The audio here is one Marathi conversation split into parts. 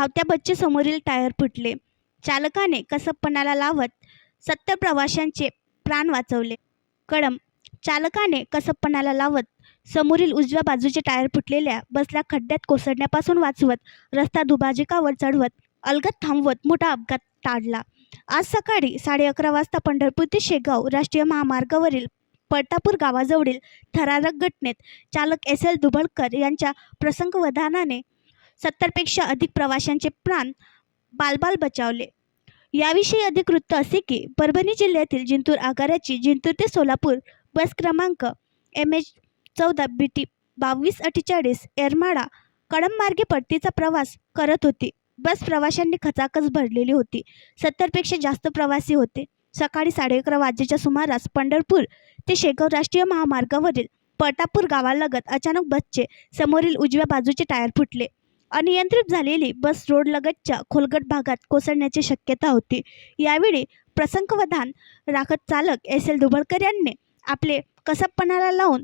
धावत्या बसचे समोरील टायर फुटले. चालकाने कसबपणाला लावत 70 प्रवाशांचे प्राण वाचवले. कळंब. चालकाने कसबपणाला लावत समोरील उजव्या बाजूचे टायर फुटलेल्या बसला खड्ड्यात कोसळण्यापासून वाचवत रस्ता दुभाजकावर चढवत अलगद थांबवत मोठा अपघात टाळला. आज सकाळी 11:30 वाजता पंढरपूर ते शेगाव राष्ट्रीय महामार्गावरील पळतापूर गावाजवळील थरारक घटनेत चालक एस.एल. दुबळकर यांच्या प्रसंगावधानाने 70 पेक्षा अधिक प्रवाशांचे प्राण बालबाल बचावले. याविषयी अधिक वृत्त असे की परभणी जिल्ह्यातील जिंतूर आगाराची जिंतूर ते सोलापूर बस क्रमांक MH14 BT 2248 येरमाळा कळंब मार्गे परतीचा प्रवास करत होती. बस प्रवाशांनी खचाखच भरलेली होती. 70 पेक्षा जास्त प्रवासी होते. सकाळी 11:30 वाजेच्या सुमारास पंढरपूर ते शेगाव राष्ट्रीय महामार्गावरील पळतापूर गावालगत अचानक बसचे समोरील उजव्या बाजूचे टायर फुटले. अनियंत्रित झालेली बस रोडलगतच्या खोलगट भागात कोसळण्याची शक्यता होती. यावेळी प्रसंगावधान राखत चालक एस.एल. दुबळकर यांनी आपले कसबपणाला लावून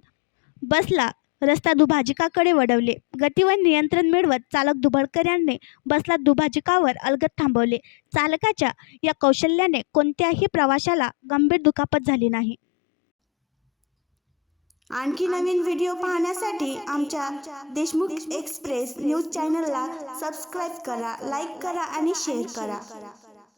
बसला रस्ता दुभाजकाकडे वळवले. गतीवर नियंत्रण मिळवत चालक दुबळकर यांनी बसला दुभाजकावर अलगद थांबवले. चालकाच्या या कौशल्याने कोणत्याही प्रवाशाला गंभीर दुखापत झाली नाही. आणखी नवीन व्हिडिओ पाहण्यासाठी आमच्या देशमुख एक्सप्रेस न्यूज चॅनलला सबस्क्राईब करा, लाईक करा आणि शेअर करा.